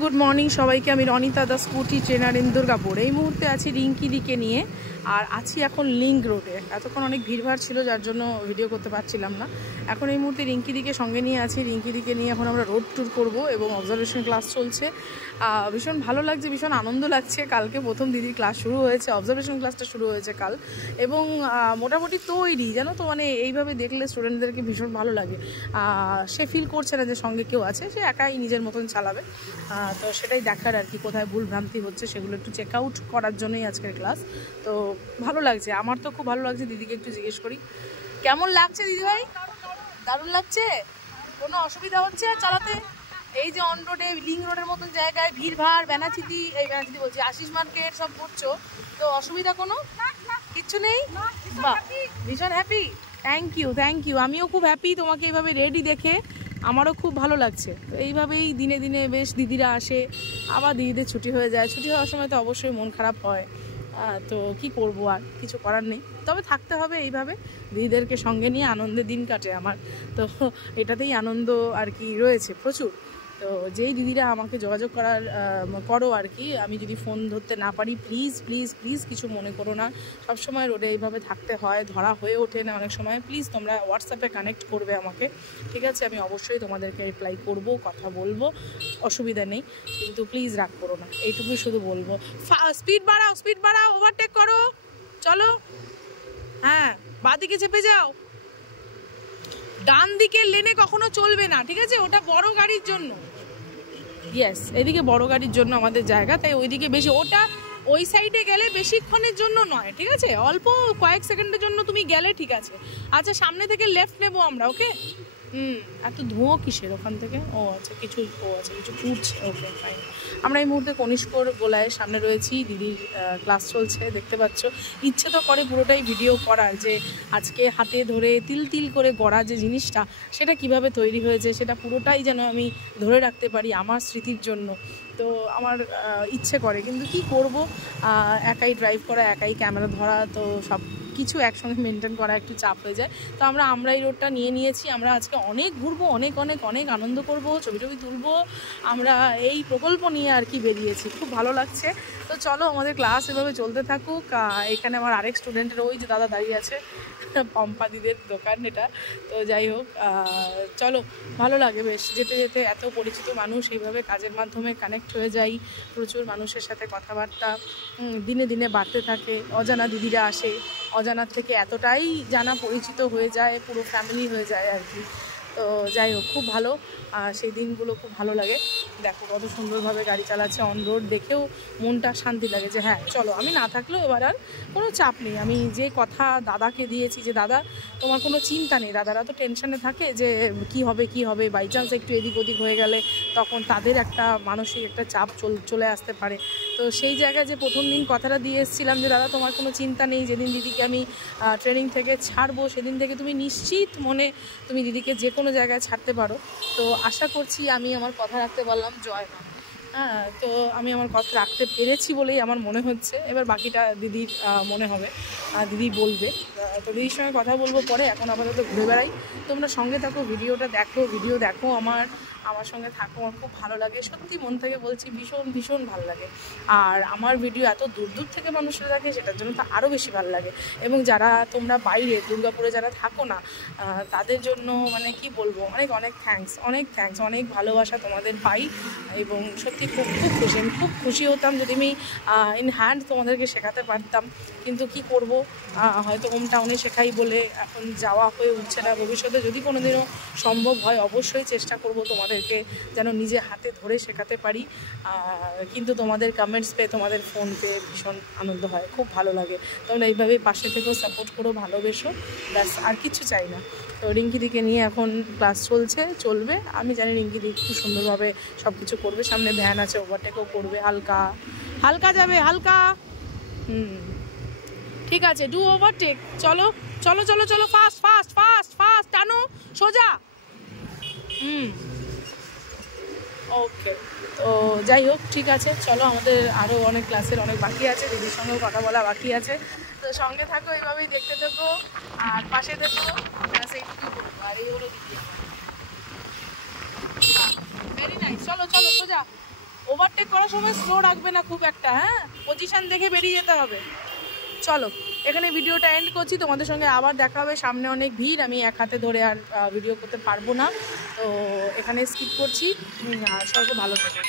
Good morning সবাইকে। আমি রনিতা দা, scooty trainer in Durgapur. এই মুহূর্তে আছি রিঙ্কি দিকে নিয়ে, আর আছি এখন লিঙ্ক রোডে। এতক্ষণ অনেক ভিড়ভাড় ছিল, যার জন্য ভিডিও করতে পারছিলাম না। এখন এই মুহূর্তে রিঙ্কি দিকে সঙ্গে নিয়ে আছি। রিঙ্কি দিকে নিয়ে এখন আমরা রোড ট্যুর করব এবং অবজারভেশন ক্লাস চলছে। ভীষণ ভালো লাগছে, ভীষণ আনন্দ লাগছে। কালকে প্রথম দিদির ক্লাস শুরু হয়েছে, অবজারভেশন ক্লাসটা শুরু হয়েছে কাল, এবং মোটামুটি তৈরি, জানো তো, মানে এইভাবে দেখলে স্টুডেন্টদেরকে ভীষণ ভালো লাগে। সে ফিল করছে না যে সঙ্গে কেউ আছে, সে একাই নিজের মতন চালাবে। তো সেটাই দেখার আর কি, কোথায় ভুল ভ্রান্তি হচ্ছে সেগুলো একটু চেক আউট করার জন্যই আজকের ক্লাস। তো ভালো লাগছে, আমার তো খুব ভালো লাগছে। দিদিকে একটু জিজ্ঞেস করি কেমন লাগছে। দিদিভাই দারুণ লাগছে? কোনো অসুবিধা হচ্ছে চালাতে? এই যে অন রোডে, লিঙ্ক রোডের মতন জায়গায় ভিড়ভাড়, ব্যানাচিতি, এই ব্যানাচিতি বলছি, আশিস মার্কেট সব করছো, তো অসুবিধা কোনো কিচ্ছু নেই? বাহ, ভীষণ happy. Thank you, thank you. আমিও খুব হ্যাপি তোমাকে এইভাবে রেডি দেখে, আমারও খুব ভালো লাগছে। তো এইভাবেই দিনে দিনে বেশ দিদিরা আসে, আবার দিদিদের ছুটি হয়ে যায়। ছুটি হওয়ার সময় তো অবশ্যই মন খারাপ হয়, তো কি করব, আর কিছু করার নেই, তবে থাকতে হবে এইভাবে। দিদিদেরকে সঙ্গে নিয়ে আনন্দের দিন কাটে আমার, তো এটাতেই আনন্দ আর কি রয়েছে প্রচুর। তো যেই দিদিরা আমাকে যোগাযোগ করো আর কি, আমি যদি ফোন ধরতে না পারি, প্লিজ প্লিজ প্লিজ কিছু মনে করো না। সবসময় রোডে এইভাবে থাকতে হয়, ধরা হয়ে ওঠে না অনেক সময়। প্লিজ তোমরা হোয়াটসঅ্যাপে কানেক্ট করবে আমাকে, ঠিক আছে? আমি অবশ্যই তোমাদেরকে রিপ্লাই করব, কথা বলবো, অসুবিধা নেই, কিন্তু প্লিজ রাগ করো না, এইটুকুই শুধু বলবো। স্পিড বাড়াও, স্পিড বাড়াও, ওভারটেক করো, চলো। হ্যাঁ, বাঁদিকে চেপে যাও। ডান দিকের লেনে কখনো চলবে না, ঠিক আছে? ওটা বড় গাড়ির জন্য। ইয়েস, এদিকে বড় গাড়ির জন্য আমাদের জায়গা, তাই ওইদিকে বেশি, ওটা ওই সাইডে গেলে বেশিক্ষণের জন্য নয়, ঠিক আছে? অল্প কয়েক সেকেন্ডের জন্য তুমি গেলে ঠিক আছে। আচ্ছা, সামনে থেকে লেফট নেবো আমরা, ওকে? এত ধোঁয়া কিসের ওখান থেকে? আচ্ছা কিছু পুড়ছে, ওকে ফাইন। আমরা এই মুহূর্তে কনিষ্কর গোলায় সামনে রয়েছি, দিদির ক্লাস চলছে, দেখতে পাচ্ছ। ইচ্ছে তো করে পুরোটাই ভিডিও করার, যে আজকে হাতে ধরে তিল তিল করে গড়া যে জিনিসটা, সেটা কিভাবে তৈরি হয়েছে, সেটা পুরোটাই যেন আমি ধরে রাখতে পারি আমার স্মৃতির জন্য। তো আমার ইচ্ছে করে, কিন্তু কি করব, একাই ড্রাইভ করা, একাই ক্যামেরা ধরা, তো সব কিছু একসঙ্গে মেনটেন করা একটু চাপ হয়ে যায়। তো আমরা এই রোডটা নিয়েছি। আমরা আজকে অনেক ঘুরবো, অনেক অনেক অনেক আনন্দ করব, ছবি তুলবো। আমরা এই প্রকল্প নিয়ে আর কি বেরিয়েছি, খুব ভালো লাগছে। তো চলো, আমাদের ক্লাস এভাবে চলতে থাকুক। এখানে আমার আরেক স্টুডেন্টের, ওই যে দাদা দাঁড়িয়ে আছে, পম্পা দিদের দোকান এটা। তো যাই হোক, চলো, ভালো লাগে বেশ যেতে যেতে। এত পরিচিত মানুষ, এইভাবে কাজের মাধ্যমে কানেক্ট হয়ে যাই, প্রচুর মানুষের সাথে কথাবার্তা দিনে দিনে বাড়তে থাকে। অজানা দিদিরা আসে, অজানার থেকে এতটাই জানা পরিচিত হয়ে যায়, পুরো ফ্যামিলি হয়ে যায় আর কি। তো যাই হোক, খুব ভালো, সেই দিনগুলো খুব ভালো লাগে। দেখো কত সুন্দরভাবে গাড়ি চালাচ্ছে অন রোড, দেখেও মনটা শান্তি লাগে যে হ্যাঁ চলো, আমি না থাকলেও এবার আর কোনো চাপ নেই। আমি যে কথা দাদাকে দিয়েছি, যে দাদা তোমার কোনো চিন্তা নেই, দাদারা তো টেনশানে থাকে যে কি হবে, বাই চান্স একটু এদিক ওদিক হয়ে গেলে তখন তাদের একটা মানসিক একটা চাপ চলে আসতে পারে। তো সেই জায়গায় যে প্রথম দিন কথাটা দিয়ে এসেছিলাম যে দাদা তোমার কোনো চিন্তা নেই, যেদিন দিদিকে আমি ট্রেনিং থেকে ছাড়বো সেদিন থেকে তুমি নিশ্চিত মনে তুমি দিদিকে যে কোনো জায়গায় ছাড়তে পারো। তো আশা করছি আমি আমার কথা রাখতে পারলাম, জয় মা। তো আমি আমার কথা রাখতে পেরেছি বলেই আমার মনে হচ্ছে। এবার বাকিটা দিদির মনে হবে, দিদি বলবে। তো দিদির সঙ্গে কথা বলবো পরে, এখন আপাতত ঘুরে বেড়াই। তোমরা সঙ্গে থাকো, ভিডিও দেখো, আমার সঙ্গে থাকো, আমার খুব ভালো লাগে, সত্যি মন থেকে বলছি, ভীষণ ভীষণ ভালো লাগে। আর আমার ভিডিও এত দূর দূর থেকে মানুষরা দেখে, সেটার জন্য তো আরও বেশি ভালো লাগে। এবং যারা তোমরা বাইরে দুর্গাপুরে যারা থাকো না, তাদের জন্য মানে কি বলবো, অনেক অনেক থ্যাঙ্কস, অনেক ভালোবাসা তোমাদের পাই। এবং সত্যি খুব খুশি, আমি খুব খুশি হতাম যদি আমি ইন হ্যান্ড তোমাদেরকে শেখাতে পারতাম, কিন্তু কি করব, হয়তো হোম টাউনে শেখাই বলে এখন যাওয়া হয়ে উঠছে না। ভবিষ্যতে যদি কোনোদিনও সম্ভব হয়, অবশ্যই চেষ্টা করব তোমাদেরকে যেন নিজে হাতে ধরে শেখাতে পারি। কিন্তু তোমাদের কমেন্টস পেয়ে, তোমাদের ফোন পেয়ে ভীষণ আনন্দ হয়, খুব ভালো লাগে। তোমরা এইভাবেই পাশে থেকেও সাপোর্ট করো, ভালোবেসো, ব্যাস আর কিছু চাই না। তো রিঙ্কিদিকে নিয়ে এখন ক্লাস চলবে। আমি জানি রিঙ্কিদি খুব সুন্দরভাবে সব কিছু করবে। সামনে ভ্যান আছে, ওভারটেকও করবে, হালকা যাবে, হালকা। ঠিক আছে, ডু ওভারটেক। চলো চলো চলো চলো, ফাস্ট ফাস্ট ফাস্ট ফাস্ট, টানো সোজা। ওকে, তো যাই হোক, ঠিক আছে, চলো, আমাদের আরও অনেক ক্লাসের অনেক বাকি আছে, দিদির সঙ্গেও কথা বলা বাকি আছে। তো সঙ্গে থাকো, এইভাবেই দেখতে থাকো আর পাশে থাকো, ব্যাস এইটুকুই বলবো। আর এই হলো দিদি, ভেরি নাইস। চলো চলো সোজা, ওভারটেক করার সময় স্লো রাখবে না খুব একটা, হ্যাঁ, পজিশন দেখে বেরিয়ে যেতে হবে। চলো এখানে ভিডিওটা এন্ড করছি, তোমাদের সঙ্গে আবার দেখা হবে। সামনে অনেক ভিড়, আমি এক হাতে ধরে আর ভিডিও করতে পারবো না, তো এখানে স্কিপ করছি। আর সবাই ভালো থেকো।